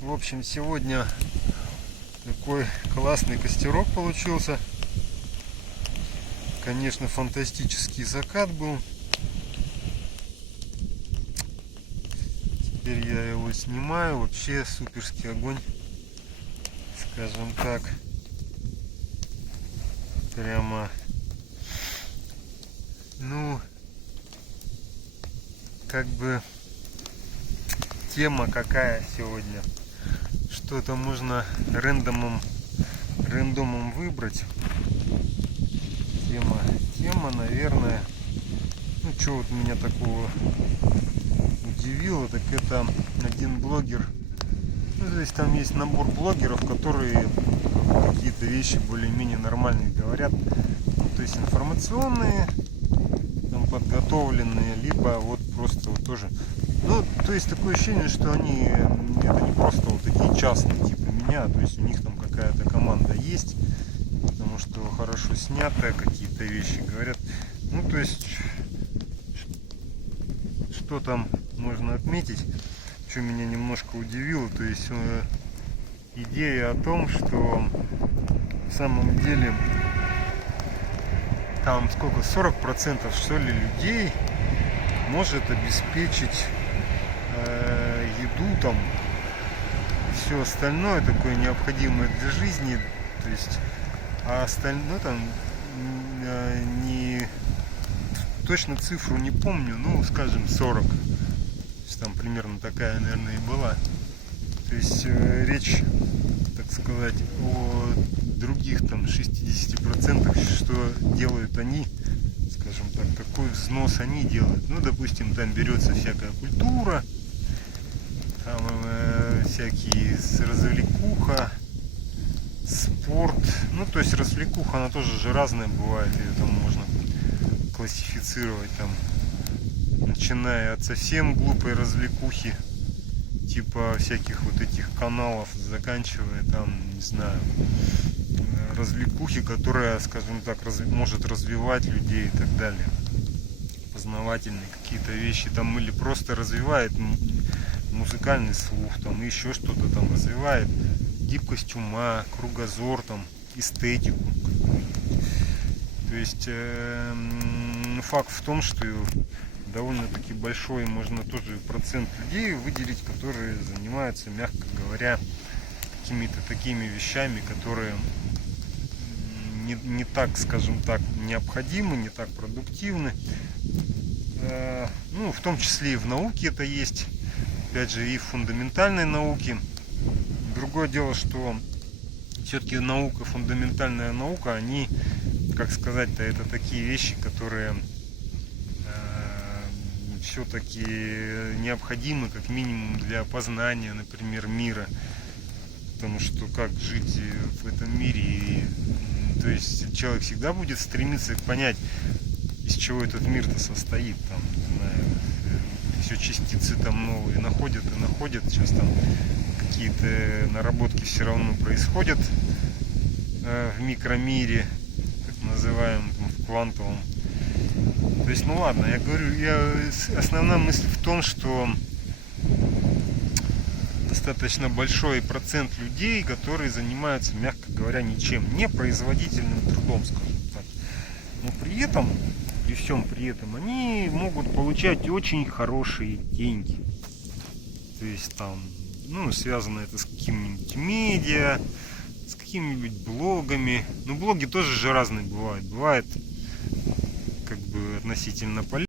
В общем, сегодня такой классный костерок получился. Конечно, фантастический закат был. Теперь я его снимаю. Вообще суперский огонь, скажем так. Прямо, ну, как бы тема какая сегодня. Что-то можно рандомом выбрать. Тема, наверное. Ну, что вот меня такого удивило, так это один блогер. Ну, то есть там есть набор блогеров, которые какие-то вещи более-менее нормальные говорят. Ну, то есть информационные, там, подготовленные, либо вот просто вот тоже. Ну, то есть такое ощущение, что они, это не просто вот такие частные, типа меня, то есть у них там какая-то команда есть, потому что хорошо снято, какие-то вещи говорят. Ну, то есть, что там можно отметить, что меня немножко удивило, то есть идея о том, что в самом деле там сколько, 40% что ли людей может обеспечить еду там, все остальное такое необходимое для жизни, то есть, а остальное там не точно цифру не помню, ну скажем 40, то есть, там примерно такая, наверное, и была. То есть речь, так сказать, о других там 60%, что делают они, скажем так, какой взнос они делают. Ну, допустим, там берется всякая культура, там всякие развлекуха, спорт. Ну, то есть развлекуха, она тоже же разная бывает, ее там можно классифицировать, там, начиная от совсем глупой развлекухи, типа всяких вот этих каналов, заканчивая там, не знаю, развлекухи, которая, скажем так, может развивать людей и так далее, познавательные какие-то вещи там, или просто развивает музыкальный слух, там еще что-то там развивает, гибкость ума, кругозор, там, эстетику. То есть факт в том, что довольно-таки большой можно тоже процент людей выделить, которые занимаются, мягко говоря, какими-то такими вещами, которые не так, скажем так, необходимы, не так продуктивны. Ну, в том числе и в науке это есть, опять же, и в фундаментальной науке. Другое дело, что все-таки наука, фундаментальная наука, они, как сказать-то, это такие вещи, которые все-таки необходимы как минимум для познания, например, мира. Потому что как жить в этом мире, и, то есть человек всегда будет стремиться понять, из чего этот мир-то состоит. Там, не знаю, все частицы там новые находят и находят. Сейчас там какие-то наработки все равно происходят в микромире, так называемом, в квантовом. То есть, ну ладно, я говорю, основная мысль в том, что достаточно большой процент людей, которые занимаются, мягко говоря, ничем, не производительным трудом, скажем так. Но при всем при этом, они могут получать очень хорошие деньги. То есть там, ну, связано это с каким-нибудь медиа, с какими-нибудь блогами. Ну, блоги тоже же разные бывают. Бывает как бы относительно полезные.